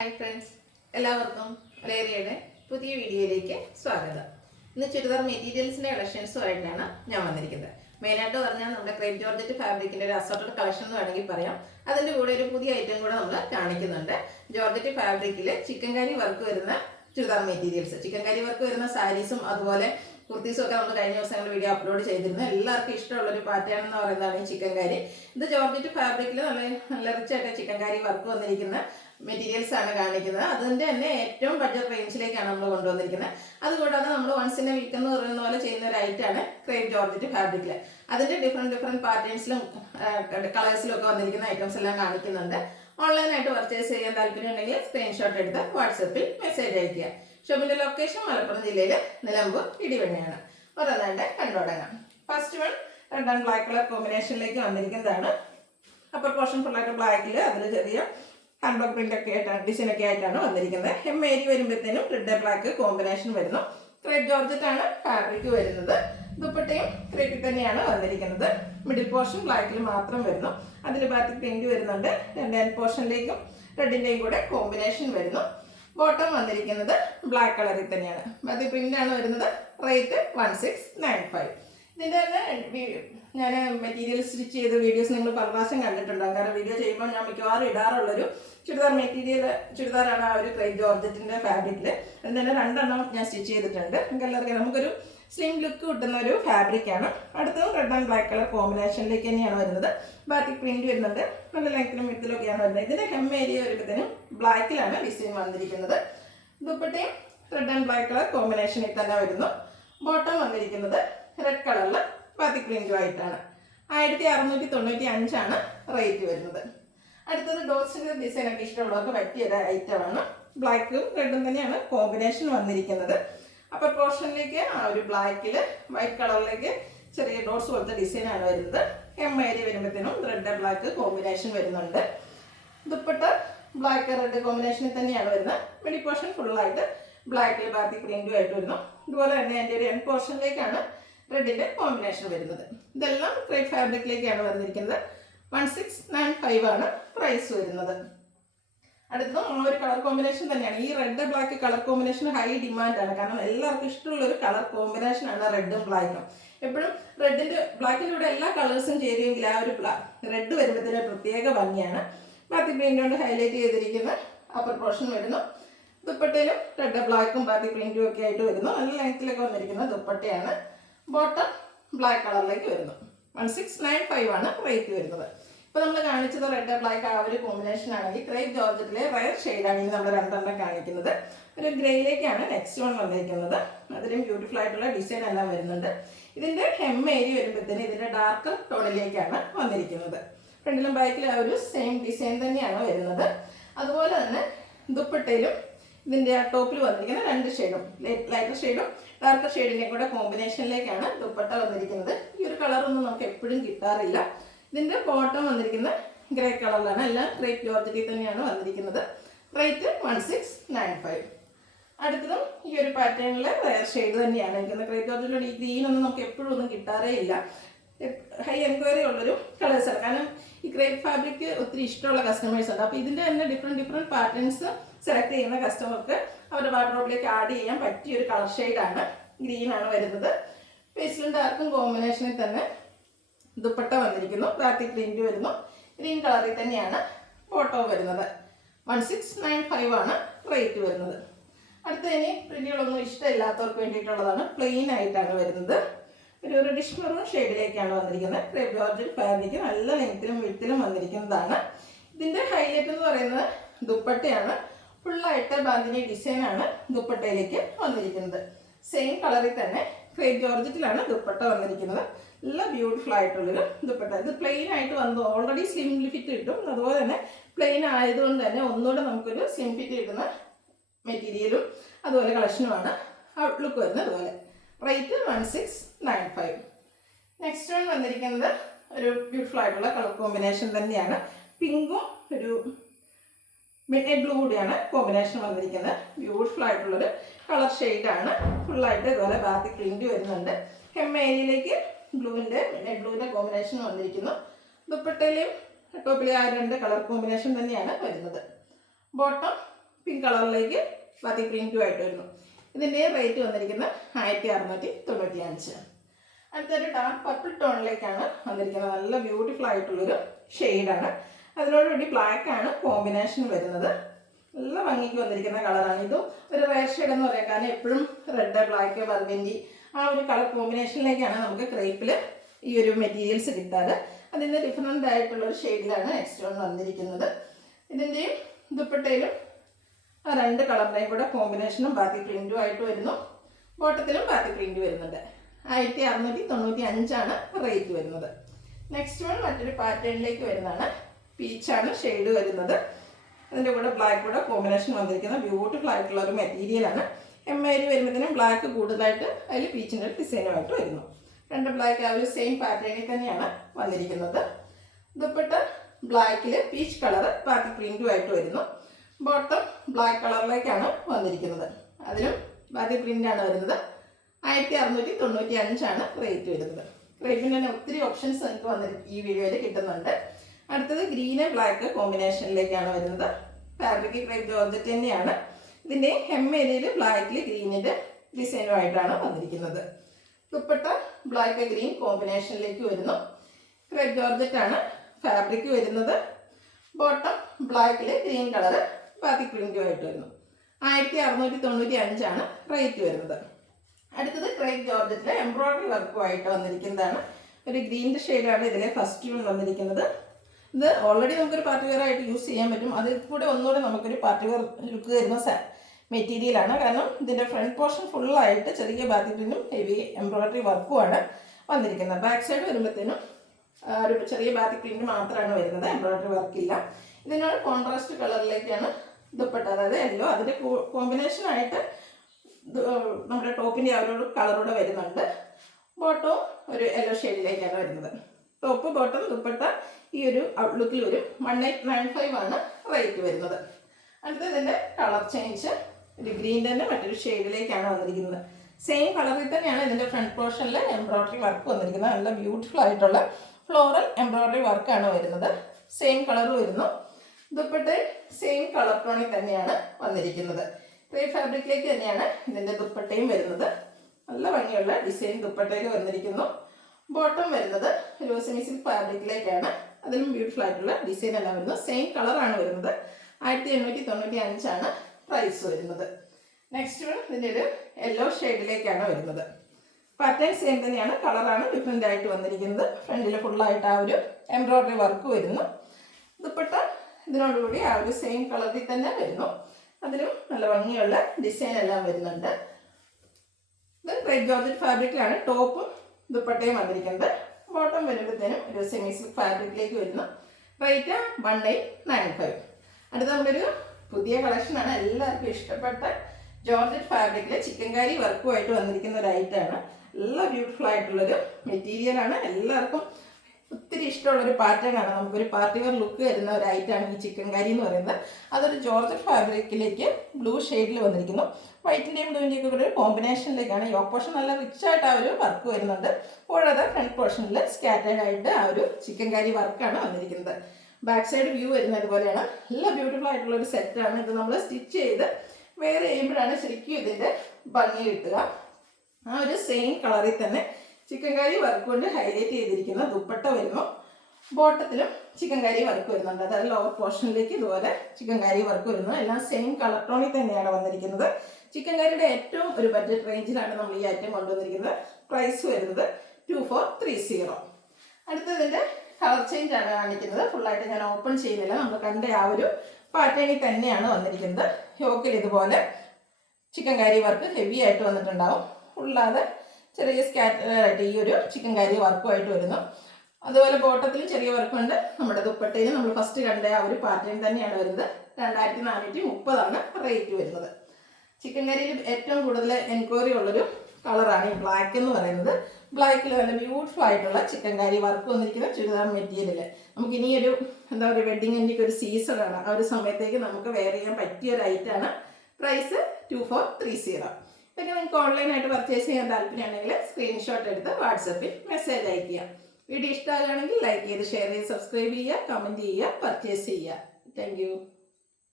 Hi friends, എല്ലാവർക്കും ലേറിയയുടെ പുതിയ വീഡിയോയിലേക്ക് സ്വാഗതം. ഇന്ന് ചുരിദാർ മെറ്റീരിയൽസിൻ്റെ കളക്ഷൻസുമായിട്ടാണ് ഞാൻ വന്നിരിക്കുന്നത്. മെയിനായിട്ട് പറഞ്ഞാൽ നമ്മുടെ ക്രേപ്പ് ജോർജറ്റ് ഫാബ്രിക്കിൻ്റെ ഒരു അസോർട്ടഡ് കളക്ഷൻ എന്ന് വേണമെങ്കിൽ പറയാം. അതിൻ്റെ കൂടെ ഒരു പുതിയ ഐറ്റം കൂടെ നമ്മൾ കാണിക്കുന്നുണ്ട്. ജോർജറ്റ് ഫാബ്രിക്കിൽ ചിക്കൻ കാരി വർക്ക് വരുന്ന ചുരിദാർ മെറ്റീരിയൽസ്, ചിക്കൻ കാരി വർക്ക് വരുന്ന സാരീസും അതുപോലെ കുർത്തീസും ഒക്കെ നമ്മൾ കഴിഞ്ഞ ദിവസങ്ങളിൽ വീഡിയോ അപ്ലോഡ് ചെയ്തിരുന്നു. എല്ലാവർക്കും ഇഷ്ടമുള്ളൊരു പാറ്റേൺ എന്ന് പറയുന്നതാണ് ഈ ചിക്കൻ കാരി. ഇത് ജോർജറ്റ് ഫാബ്രിക്കിൽ നല്ല റിച്ചായിട്ട് ചിക്കൻ കാരി വർക്ക് വന്നിരിക്കുന്ന മെറ്റീരിയൽസ് ആണ് കാണിക്കുന്നത്. അതിൻ്റെ തന്നെ ഏറ്റവും ബഡ്ജറ്റ് റേഞ്ചിലേക്കാണ് നമ്മൾ കൊണ്ടുവന്നിരിക്കുന്നത്. അതുകൂടാതെ നമ്മൾ വൺസ് ഇൻ എ വീക്ക് എന്ന് പറയുന്ന പോലെ ചെയ്യുന്ന ഒരു ഐറ്റമാണ് ക്രേപ്പ് ജോർജറ്റ് ഫാബ്രിക്കിൽ. അതിൻ്റെ ഡിഫറെൻറ്റ് പാറ്റേൺസിലും കളേഴ്സിലും ഒക്കെ വന്നിരിക്കുന്ന ഐറ്റംസ് എല്ലാം കാണിക്കുന്നുണ്ട്. ഓൺലൈനായിട്ട് പർച്ചേസ് ചെയ്യാൻ താല്പര്യം ഉണ്ടെങ്കിൽ സ്ക്രീൻഷോട്ട് എടുത്ത് വാട്സപ്പിൽ മെസ്സേജ് അയയ്ക്കുക. ഷോപ്പിൻ്റെ ലൊക്കേഷൻ മലപ്പുറം ജില്ലയിൽ നിലമ്പൂർ ഇടിവണ്ണയാണ്. ഓരോന്നായിട്ട് കണ്ടുതുടങ്ങാം. First one red and black colour കോമ്പിനേഷനിലേക്ക് വന്നിരിക്കുന്നതാണ്. അപ്പർ പോർഷൻ ഫുള്ളായിട്ട് ബ്ലാക്കിൽ അതിൽ ചെറിയ ഹാൻഡ് ബാഗ് പ്രിന്റ് ഒക്കെ ആയിട്ടാണ്, ഡിസൈനൊക്കെ ആയിട്ടാണ് വന്നിരിക്കുന്നത്. ഏരി വരുമ്പോഴത്തേനും റെഡ് ബ്ലാക്ക് കോമ്പിനേഷൻ വരുന്നു. ക്രേപ്പ് ജോർജറ്റ് ആണ് ഫാബ്രിക് വരുന്നത്. ദുപ്പട്ടയും ക്രേപ്പിൽ തന്നെയാണ് വന്നിരിക്കുന്നത്. മിഡിൽ പോർഷൻ ബ്ലാക്കിൽ മാത്രം വരുന്നു. അതിൽ ബാത്തിക് പ്രിന്റ് വരുന്നുണ്ട്. എൻഡ് പോർഷനിലേക്കും റെഡിൻ്റെയും കൂടെ കോമ്പിനേഷൻ വരുന്നു. ബോട്ടം വന്നിരിക്കുന്നത് ബ്ലാക്ക് കളറിൽ തന്നെയാണ്. ബാത്തിക് പ്രിന്റ് ആണ് വരുന്നത്. റേറ്റ് 1695. ഇതിൻ്റെ തന്നെ ഞാൻ മെറ്റീരിയൽ സ്റ്റിച്ച് ചെയ്ത വീഡിയോസ് നിങ്ങൾ പല പ്രാവശ്യം കണ്ടിട്ടുണ്ടാകും. കാരണം വീഡിയോ ചെയ്യുമ്പോൾ ഞാൻ മിക്കവാറും ഇടാറുള്ളൊരു ചുരിദാറാണ് ആ ഒരു ക്രേപ്പ് ജോർജറ്റിൻ്റെ ഫാബ്രിക്കിൽ. അതിന് തന്നെ 2 എണ്ണം ഞാൻ സ്റ്റിച്ച് ചെയ്തിട്ടുണ്ട്. എല്ലാവർക്കും നമുക്കൊരു സ്ലിം ലുക്ക് കിട്ടുന്ന ഒരു ഫാബ്രിക്കാണ്. അടുത്തതും റെഡ് ആൻഡ് ബ്ലാക്ക് കളർ കോമ്പിനേഷനിലേക്ക് തന്നെയാണ് വരുന്നത്. ബാത്തിക് പ്രിന്റ് വരുന്നുണ്ട്. നല്ല ലെങ്ത്തിലും വിഡ്ത്തിലൊക്കെയാണ് വരുന്നത്. ഇതിൻ്റെ ഏരിയ വരുമ്പോഴത്തേനും ബ്ലാക്കിലാണ് ഡിസൈൻ വന്നിരിക്കുന്നത്. ദുപ്പട്ടയും റെഡ് ആൻഡ് ബ്ലാക്ക് കളർ കോമ്പിനേഷനിൽ തന്നെ വരുന്നു. ബോട്ടം വന്നിരിക്കുന്നത് റെഡ് കളറിൽ ബാത്തിക് പ്രിന്റുമായിട്ടാണ്. 1695 റേറ്റ് വരുന്നത്. അടുത്തത് ഡോട്ട്സിൻ്റെ ഡിസൈനൊക്കെ ഇഷ്ടമുള്ളവർക്ക് പറ്റിയൊരു ഐറ്റമാണ്. ബ്ലാക്കും റെഡും തന്നെയാണ് കോമ്പിനേഷൻ വന്നിരിക്കുന്നത്. അപ്പർ പോർഷനിലേക്ക് ആ ഒരു ബ്ലാക്കിൽ വൈറ്റ് കളറിലേക്ക് ചെറിയ ഡോട്ട്സ് പോലത്തെ ഡിസൈനാണ് വരുന്നത്. ഏരി വരുമ്പോഴത്തേനും റെഡ് ബ്ലാക്ക് കോമ്പിനേഷൻ വരുന്നുണ്ട്. ദുപ്പട്ട ബ്ലാക്ക് റെഡ് കോമ്പിനേഷനിൽ തന്നെയാണ് വരുന്നത്. മിഡിൽ പോർഷൻ ഫുള്ളായിട്ട് ബ്ലാക്കിൽ ബാത്തിക് പ്രിന്റുമായിട്ട് വരുന്നു. ഇതുപോലെ തന്നെ എൻ്റെ ഒരു എൻഡ് പോർഷനിലേക്കാണ് റെഡിൻ്റെ കോമ്പിനേഷൻ വരുന്നത്. ഇതെല്ലാം ക്രേപ്പ് ഫാബ്രിക്കിലേക്കാണ് വന്നിരിക്കുന്നത്. 1695 പ്രൈസ് വരുന്നത്. അടുത്തതും ആ ഒരു കളർ കോമ്പിനേഷൻ തന്നെയാണ്. ഈ red black colour combination high ഡിമാൻഡാണ്. കാരണം എല്ലാവർക്കും ഇഷ്ടമുള്ളൊരു കളർ കോമ്പിനേഷനാണ് റെഡും ബ്ലാക്കും. എപ്പോഴും ബ്ലാക്കിൻ്റെ കൂടെ എല്ലാ കളേഴ്സും ചേരുമെങ്കിൽ ആ ഒരു റെഡ് വരുമ്പോഴത്തേന് പ്രത്യേക ഭംഗിയാണ്. ബാത്തിക് പ്രിന്റ് കൊണ്ട് ഹൈലൈറ്റ് ചെയ്തിരിക്കുന്ന അപ്പർ പോർഷൻ വരുന്നു. ദുപ്പട്ടയിലും റെഡ് ബ്ലാക്കും ബാത്തിക് പ്രിന്റും ഒക്കെ ആയിട്ട് വരുന്നു. നല്ല ലെങ്ത്തിലൊക്കെ വന്നിരിക്കുന്ന ദുപ്പട്ടയാണ്. ബോട്ടം ബ്ലാക്ക് കളറിലേക്ക് വരുന്നു. 1695 റേറ്റ് വരുന്നത്. ഇപ്പോൾ നമ്മൾ കാണിച്ചത് റെഡ് ബ്ലാക്ക് ആ ഒരു കോമ്പിനേഷൻ ആണെങ്കിൽ ക്രേപ്പ് ജോർജറ്റിലെ റയർ ഷെയ്ഡാണ് ഇനി നമ്മൾ 2 എണ്ണം കാണിക്കുന്നത്. ഒരു ഗ്രേയിലേക്കാണ് നെക്സ്റ്റ് വൺ വന്നിരിക്കുന്നത്. അതിലും ബ്യൂട്ടിഫുൾ ആയിട്ടുള്ള ഡിസൈൻ എല്ലാം വരുന്നുണ്ട്. ഇതിൻ്റെ ഏരി വരുമ്പോഴത്തേന് ഇതിൻ്റെ ഡാർക്ക് ടോണിലേക്കാണ് വന്നിരിക്കുന്നത്. ഫ്രണ്ടിലും ബാക്കിലും ആ ഒരു സെയിം ഡിസൈൻ തന്നെയാണ് വരുന്നത്. അതുപോലെ തന്നെ ദുപ്പട്ടയിലും ഇതിൻ്റെ ആ ടോപ്പിൽ വന്നിരിക്കുന്ന 2 ഷെയ്ഡും ലൈറ്റർ ഷെയ്ഡും ഡാർക്കർ ഷെയ്ഡിൻ്റെയും കൂടെ കോമ്പിനേഷനിലേക്കാണ് ദുപ്പട്ട വന്നിരിക്കുന്നത്. ഈ ഒരു കളറൊന്നും നമുക്ക് എപ്പോഴും കിട്ടാറില്ല. ഇതിൻ്റെ ബോട്ടം വന്നിരിക്കുന്ന ഗ്രേ കളറിലാണ്. എല്ലാം ക്രേപ്പ് ജോർജറ്റിൽ തന്നെയാണ് വന്നിരിക്കുന്നത്. റേറ്റ് 1695. അടുത്തതും ഈ ഒരു പാറ്റേണിൽ റയർ ഷെയ്ഡ് തന്നെയാണ് ഇരിക്കുന്നത്. ക്രേപ്പ് ജോർജറ്റിലുള്ള ഈ ഗ്രീനൊന്നും നമുക്ക് എപ്പോഴും ഒന്നും കിട്ടാറേ ഇല്ല. ഹൈ എൻക്വയറി ഉള്ളൊരു കളേഴ്സാണ്. കാരണം ഈ ക്രേപ്പ് ഫാബ്രിക് ഒത്തിരി ഇഷ്ടമുള്ള കസ്റ്റമേഴ്സ് ഉണ്ട്. അപ്പോൾ ഇതിൻ്റെ തന്നെ ഡിഫറെൻറ്റ് പാറ്റേൺസ് സെലക്ട് ചെയ്യുന്ന കസ്റ്റമർക്ക് അവരുടെ വാർഡ്രോബിലേക്ക് ആഡ് ചെയ്യാൻ പറ്റിയൊരു കളർ ഷെയ്ഡാണ്. ഗ്രീനാണ് വരുന്നത്. പേസ്റ്റിലും ഡാർക്കും കോമ്പിനേഷനിൽ തന്നെ ദുപ്പട്ട വന്നിരിക്കുന്നു. ബാത്തിക് പ്രിന്റ് വരുന്നു. ഗ്രീൻ കളറിൽ തന്നെയാണ് ബോട്ടം വരുന്നത്. 1695 റേറ്റ് വരുന്നത്. അടുത്തതിന് പ്രിന്റുകളൊന്നും ഇഷ്ടമില്ലാത്തവർക്ക് വേണ്ടിയിട്ടുള്ളതാണ്. പ്ലെയിൻ ആയിട്ടാണ് വരുന്നത്. ഒരു റെഡിഷ് മെറൂൺ ഷെയ്ഡിലേക്കാണ് വന്നിരിക്കുന്നത്. ക്രേപ്പ് ജോർജറ്റ് ഫാബ്രിക് നല്ല ലെങ്ത്തിലും വിഡ്ത്തിലും വന്നിരിക്കുന്നതാണ്. ഇതിൻ്റെ ഹൈലൈറ്റ് എന്ന് പറയുന്നത് ദുപ്പട്ടയാണ്. ഫുള്ളായിട്ട് ബാന്തിനി ഡിസൈനാണ് ദുപ്പട്ടയിലേക്ക് വന്നിരിക്കുന്നത്. സെയിം കളറിൽ തന്നെ ക്രേപ്പ് ജോർജറ്റിലാണ് ദുപ്പട്ട വന്നിരിക്കുന്നത്. നല്ല ബ്യൂട്ടിഫുൾ ആയിട്ടുള്ളൊരു ദുപ്പട്ട. ഇത് പ്ലെയിൻ ആയിട്ട് വന്നു ഓൾറെഡി സ്ലിം ഫിറ്റ് കിട്ടും. അതുപോലെ തന്നെ പ്ലെയിൻ ആയതുകൊണ്ട് തന്നെ ഒന്നുകൂടെ നമുക്കൊരു സ്ലിം ഫിറ്റ് കിട്ടുന്ന മെറ്റീരിയലും അതുപോലെ കളക്ഷനുമാണ്. ഔട്ട്ലുക്ക് വരുന്നത് അതുപോലെ. റേറ്റ് 1695. നെക്സ്റ്റ് വൺ വന്നിരിക്കുന്നത് ഒരു ബ്യൂട്ടിഫുൾ ആയിട്ടുള്ള കളർ കോമ്പിനേഷൻ തന്നെയാണ്. പിങ്കും ഒരു മിഡ് ബ്ലൂ കൂടിയാണ് കോമ്പിനേഷൻ വന്നിരിക്കുന്നത്. ബ്യൂട്ടിഫുൾ ആയിട്ടുള്ളൊരു കളർ ഷെയ്ഡാണ്. ഫുള്ളായിട്ട് ഇതുപോലെ ബാത്തിക് പ്രിന്റ് വരുന്നുണ്ട്. ഏരിയയിലേക്ക് ബ്ലൂവിൻ്റെ കോമ്പിനേഷൻ വന്നിരിക്കുന്നു. ദുപ്പട്ടയിലെയും ടോപ്പിലെ ആ 2 കളർ കോമ്പിനേഷൻ തന്നെയാണ് വരുന്നത്. ബോട്ടം പിങ്ക് കളറിലേക്ക് ബാത്തിക് പ്രിൻറ്റും ആയിട്ട് വരുന്നു. ഇതിൻ്റെ റേറ്റ് വന്നിരിക്കുന്നത് 1695. അടുത്തൊരു ഡാർക്ക് പർപ്പിൾ ടോണിലേക്കാണ് വന്നിരിക്കുന്നത്. നല്ല ബ്യൂട്ടിഫുൾ ആയിട്ടുള്ളൊരു ഷെയ്ഡാണ്. അതിനോടുകൂടി ബ്ലാക്ക് ആണ് കോമ്പിനേഷൻ വരുന്നത്. നല്ല ഭംഗിക്ക് വന്നിരിക്കുന്ന കളറാണ്. ഇതും ഒരു റെയർ ഷെയ്ഡ് എന്ന് പറയാം. കാരണം എപ്പോഴും റെഡ്, ബ്ലാക്ക്, ബർഗൻഡി ആ ഒരു കളർ കോമ്പിനേഷനിലേക്കാണ് നമുക്ക് ക്രേപ്പിൽ ഈ ഒരു മെറ്റീരിയൽസ് കിട്ടാറ്. അതിൻ്റെ ഡിഫറെൻ്റ് ആയിട്ടുള്ളൊരു ഷെയ്ഡിലാണ് നെക്സ്റ്റ് വൺ വന്നിരിക്കുന്നത്. ഇതിൻ്റെയും ദുപ്പട്ടയിലും ആ രണ്ട് കളറിൻ്റെയും കൂടെ കോമ്പിനേഷനും ബാത്തിക് പ്രിൻറ്റും ആയിട്ട് വരുന്നു. ബോട്ടത്തിലും ബാത്തിക് പ്രിൻറ്റ് വരുന്നുണ്ട്. 1695 റേറ്റ് വരുന്നത്. നെക്സ്റ്റ് വൺ മറ്റൊരു പാറ്റേണിലേക്ക് വരുന്നതാണ്. പീച്ചാണ് ഷെയ്ഡ് വരുന്നത്. അതിൻ്റെ കൂടെ ബ്ലാക്ക് കൂടെ കോമ്പിനേഷൻ വന്നിരിക്കുന്ന ബ്യൂട്ടിഫുൾ ആയിട്ടുള്ള ഒരു മെറ്റീരിയലാണ്. എംഐയിൽ വരുമ്പോഴത്തേനും ബ്ലാക്ക് കൂടുതലായിട്ട് അതിൽ പീച്ചിൻ്റെ ഡിസൈനുമായിട്ട് വരുന്നു. രണ്ട് ബ്ലാക്ക് ആ ഒരു സെയിം പാറ്റേണിൽ തന്നെയാണ് വന്നിരിക്കുന്നത്. ദുപ്പട്ട ബ്ലാക്കിൽ പീച്ച് കളർ ബാത്തിക് പ്രിൻറ്റുമായിട്ട് വരുന്നു. ബോട്ടം ബ്ലാക്ക് കളറിലേക്കാണ് വന്നിരിക്കുന്നത്. അതിലും ബാത്തിക് പ്രിൻ്റാണ് വരുന്നത്. 1695 റേറ്റ് വരുന്നത്. ക്രേപ്പിന് തന്നെ ഒത്തിരി ഓപ്ഷൻസ് നിങ്ങൾക്ക് ഈ വീഡിയോയിൽ കിട്ടുന്നുണ്ട്. അടുത്തത് ഗ്രീന് ബ്ലാക്ക് കോമ്പിനേഷനിലേക്കാണ് വരുന്നത്. ഫാബ്രിക് ക്രേപ്പ് ജോർജറ്റ് തന്നെയാണ്. ഇതിൻ്റെ ഹെമ്മേരിയിൽ ബ്ലാക്കിൽ ഗ്രീനിൻ്റെ ഡിസൈനുമായിട്ടാണ് വന്നിരിക്കുന്നത്. ദുപ്പട്ട ബ്ലാക്ക് ഗ്രീൻ കോമ്പിനേഷനിലേക്ക് വരുന്നു. ക്രേപ്പ് ജോർജറ്റ് ആണ് ഫാബ്രിക് വരുന്നത്. ബോട്ടം ബ്ലാക്കിൽ ഗ്രീൻ കളർ ബാത്തിക് പ്രിൻറ്റുമായിട്ട് വരുന്നു. 1695 റേറ്റ് വരുന്നത്. അടുത്തത് ക്രേപ്പ് ജോർജറ്റിലെ എംബ്രോയ്ഡറി വർക്കുമായിട്ട് വന്നിരിക്കുന്നതാണ്. ഒരു ഗ്രീൻ്റെ ഷെയ്ഡാണ് ഇതിലെ ഫസ്റ്റ് വൺ വന്നിരിക്കുന്നത്. ഇത് ഓൾറെഡി നമുക്കൊരു പാർട്ടി വെയർ ആയിട്ട് യൂസ് ചെയ്യാൻ പറ്റും. അതിൽ കൂടെ ഒന്നുകൂടെ നമുക്കൊരു പാർട്ടി വെയർ ലുക്ക് തരുന്ന മെറ്റീരിയലാണ്. കാരണം ഇതിൻ്റെ ഫ്രണ്ട് പോർഷൻ ഫുള്ളായിട്ട് ചെറിയ ബാത്തിക് പ്രിൻറ്റും ഹെവി എംബ്രോയ്ഡറി വർക്കുമാണ് വന്നിരിക്കുന്നത്. ബാക്ക് സൈഡ് വരുമ്പോഴത്തേനും ഒരു ചെറിയ ബാത്തിക് പ്രിൻറ്റ് മാത്രമാണ് വരുന്നത്. എംബ്രോയ്ഡറി വർക്കില്ല. ഇതിനോട് കോൺട്രാസ്റ്റ് കളറിലേക്കാണ് ദുപ്പട്ട, അതായത് യെല്ലോ. അതിൻ്റെ കോമ്പിനേഷനായിട്ട് നമ്മുടെ ടോപ്പിൻ്റെ ആ ഒരു കളറൂടെ വരുന്നുണ്ട്. ബോട്ടവും ഒരു യെല്ലോ ഷെയ്ഡിലേക്കാണ് വരുന്നത്. ടോപ്പ് ബോട്ടം ദുപ്പട്ട ഈ ഒരു ഔട്ട്ലുക്കിൽ വരും. 1895 റേറ്റ് വരുന്നത്. അടുത്ത ഇതിൻ്റെ കളർ ചേഞ്ച് ഒരു ഗ്രീൻ തന്നെ മറ്റൊരു ഷെയ്ഡിലേക്കാണ് വന്നിരിക്കുന്നത്. സെയിം കളറിൽ തന്നെയാണ് ഇതിൻ്റെ ഫ്രണ്ട് പോർഷനിൽ എംബ്രോയ്ഡറി വർക്ക് വന്നിരിക്കുന്നത്. നല്ല ബ്യൂട്ടിഫുൾ ആയിട്ടുള്ള ഫ്ലോറൽ എംബ്രോയ്ഡറി വർക്കാണ് വരുന്നത്. സെയിം കളർ വരുന്നു. ദുപ്പട്ട സെയിം കളർ ടോണിൽ തന്നെയാണ് വന്നിരിക്കുന്നത്. ക്രേപ്പ് ഫാബ്രിക്കിലേക്ക് തന്നെയാണ് ഇതിൻ്റെ ദുപ്പട്ടയും വരുന്നത്. നല്ല ഭംഗിയുള്ള ഡിസൈൻ ദുപ്പട്ടയിൽ വന്നിരിക്കുന്നു. ബോട്ടം വരുന്നത് സെമി സിൽക്ക് ഫാബ്രിക്കിലേക്കാണ്. അതിലും ബ്യൂട്ടിഫുൾ ആയിട്ടുള്ള ഡിസൈൻ എല്ലാം വരുന്നു. സെയിം കളറാണ് വരുന്നത്. 1895 പ്രൈസ് വരുന്നത്. നെക്സ്റ്റ് വൺ ഇതിൻ്റെ ഒരു യെല്ലോ ഷെയ്ഡിലേക്കാണ് വരുന്നത്. പാറ്റേൺ സെയിം തന്നെയാണ്, കളറാണ് ഡിഫറെൻ്റ് ആയിട്ട് വന്നിരിക്കുന്നത്. ഫ്രണ്ടിൽ ഫുള്ളായിട്ട് ആ ഒരു എംബ്രോയ്ഡറി വർക്ക് വരുന്നു. ദുപ്പട്ട ഇതിനോടുകൂടി ആ ഒരു സെയിം കളറിൽ തന്നെ വരുന്നു. അതിലും നല്ല ഭംഗിയുള്ള ഡിസൈൻ എല്ലാം വരുന്നുണ്ട്. ഇത് ക്രേപ്പ് ജോർജറ്റ് ഫാബ്രിക്കിലാണ് ടോപ്പും ദുപ്പട്ടയും വന്നിരിക്കുന്നത്. ബോട്ടം വരുമ്പോഴത്തേനും ഒരു സെമി സിൽക്ക് ഫാബ്രിക്കിലേക്ക് വരുന്നു. റേറ്റ് 1895. അടുത്ത നമ്മളൊരു പുതിയ കളക്ഷനാണ്. എല്ലാവർക്കും ഇഷ്ടപ്പെട്ട ജോർജറ്റ് ഫാബ്രിക്കിൽ ചിക്കൻ കാരി വർക്കുമായിട്ട് വന്നിരിക്കുന്ന ഒരു ഐറ്റമാണ്. നല്ല ബ്യൂട്ടിഫുൾ ആയിട്ടുള്ളൊരു മെറ്റീരിയലാണ്. എല്ലാവർക്കും ഒത്തിരി ഇഷ്ടമുള്ളൊരു പാറ്റേണാണ്. നമുക്കൊരു പാർട്ടി വെയർ ലുക്ക് തരുന്ന ഒരു ഐറ്റമാണ് ഈ ചിക്കൻ കാരി എന്ന് പറയുന്നത്. അതൊരു ജോർജറ്റ് ഫാബ്രിക്കിലേക്ക് ബ്ലൂ ഷെയ്ഡിൽ വന്നിരിക്കുന്നു. വൈറ്റിൻ്റെയും ബ്ലൂവിൻ്റെയും ഒക്കെ ഒരു കോമ്പിനേഷനിലേക്കാണ്. യോക്ക് പോർഷൻ നല്ല റിച്ച് ആയിട്ട് ആ ഒരു വർക്ക് വരുന്നുണ്ട്. കൂടാതെ ഫ്രണ്ട് പോർഷനിൽ സ്കാറ്റേഡ് ആയിട്ട് ആ ഒരു ചിക്കൻ കാരി വർക്കാണ് വന്നിരിക്കുന്നത്. ബാക്ക് സൈഡ് വ്യൂ വരുന്നത് പോലെയാണ്. നല്ല ബ്യൂട്ടിഫുൾ ആയിട്ടുള്ള ഒരു സെറ്റാണ്. ഇത് നമ്മൾ സ്റ്റിച്ച് ചെയ്ത് വെയർ ചെയ്യുമ്പോഴാണ് ശരിക്കും ഇതിൻ്റെ ഭംഗി കിട്ടുക. ആ ഒരു സെയിം കളറിൽ തന്നെ ചിക്കൻ കാരി വർക്ക് കൊണ്ട് ഹൈലൈറ്റ് ചെയ്തിരിക്കുന്ന ദുപ്പട്ട വരുന്നു. ബോട്ടത്തിലും ചിക്കൻ കാരി വർക്ക് വരുന്നുണ്ട്. അതായത് ലോവർ പോർഷനിലേക്ക് ഇതുപോലെ ചിക്കൻ കാരി വർക്ക് വരുന്നു. എല്ലാം സെയിം കളർ ടോണിൽ തന്നെയാണ് വന്നിരിക്കുന്നത്. ചിക്കൻ കാരിയുടെ ഏറ്റവും ഒരു ബഡ്ജറ്റ് റേഞ്ചിലാണ് നമ്മൾ ഈ ഐറ്റം കൊണ്ടുവന്നിരിക്കുന്നത്. പ്രൈസ് വരുന്നത് 2430. അടുത്തതിൻ്റെ കളർ ചേഞ്ച് ആണ് കാണിക്കുന്നത്. ഫുള്ളായിട്ട് ഞാൻ ഓപ്പൺ ചെയ്യുന്നില്ല. നമ്മൾ കണ്ട ആ ഒരു പാറ്റേണിൽ തന്നെയാണ് വന്നിരിക്കുന്നത്. യോക്കിൽ ഇതുപോലെ ചിക്കൻ കാരി വർക്ക് ഹെവി ആയിട്ട് വന്നിട്ടുണ്ടാവും. ഫുള്ളാതെ ചെറിയ സ്കാറ്ററായിട്ട് ഈ ഒരു ചിക്കൻ കാരി വർക്കുമായിട്ട് വരുന്നു. അതുപോലെ ബോട്ടത്തിലും ചെറിയ വർക്കുണ്ട്. നമ്മുടെ ദുപ്പട്ടയിലും നമ്മൾ ഫസ്റ്റ് കണ്ട ആ ഒരു പാറ്റേൺ തന്നെയാണ് വരുന്നത്. 2430 റേറ്റ് വരുന്നത്. ചിക്കൻ കറിയിൽ ഏറ്റവും കൂടുതൽ എൻക്വയറി ഉള്ളൊരു കളറാണ് ഈ ബ്ലാക്ക് എന്ന് പറയുന്നത്. ബ്ലാക്കിൽ നല്ല ബ്യൂട്ടിഫുൾ ആയിട്ടുള്ള ചിക്കൻ കാരി വർക്ക് വന്നിരിക്കുന്ന ചുരിദാർ മെറ്റീരിയൽ. നമുക്ക് ഇനിയൊരു എന്താ പറയുക വെഡ്ഡിങ്ങിൻ്റെ ഒരു സീസണാണ്. ആ ഒരു സമയത്തേക്ക് നമുക്ക് വെയർ ചെയ്യാൻ പറ്റിയ ഒരു ഐറ്റമാണ്. പ്രൈസ് 2430. പിന്നെ നിങ്ങൾക്ക് ഓൺലൈനായിട്ട് പർച്ചേസ് ചെയ്യാൻ താല്പര്യമുണ്ടെങ്കിൽ സ്ക്രീൻഷോട്ട് എടുത്ത് വാട്സപ്പിൽ മെസ്സേജ് അയയ്ക്കുക. വീഡിയോ ഇഷ്ടമാകുകയാണെങ്കിൽ ലൈക്ക് ചെയ്ത് ഷെയർ ചെയ്ത് സബ്സ്ക്രൈബ് ചെയ്യുക, കമൻറ്റ് ചെയ്യുക, പർച്ചേസ് ചെയ്യുക. താങ്ക്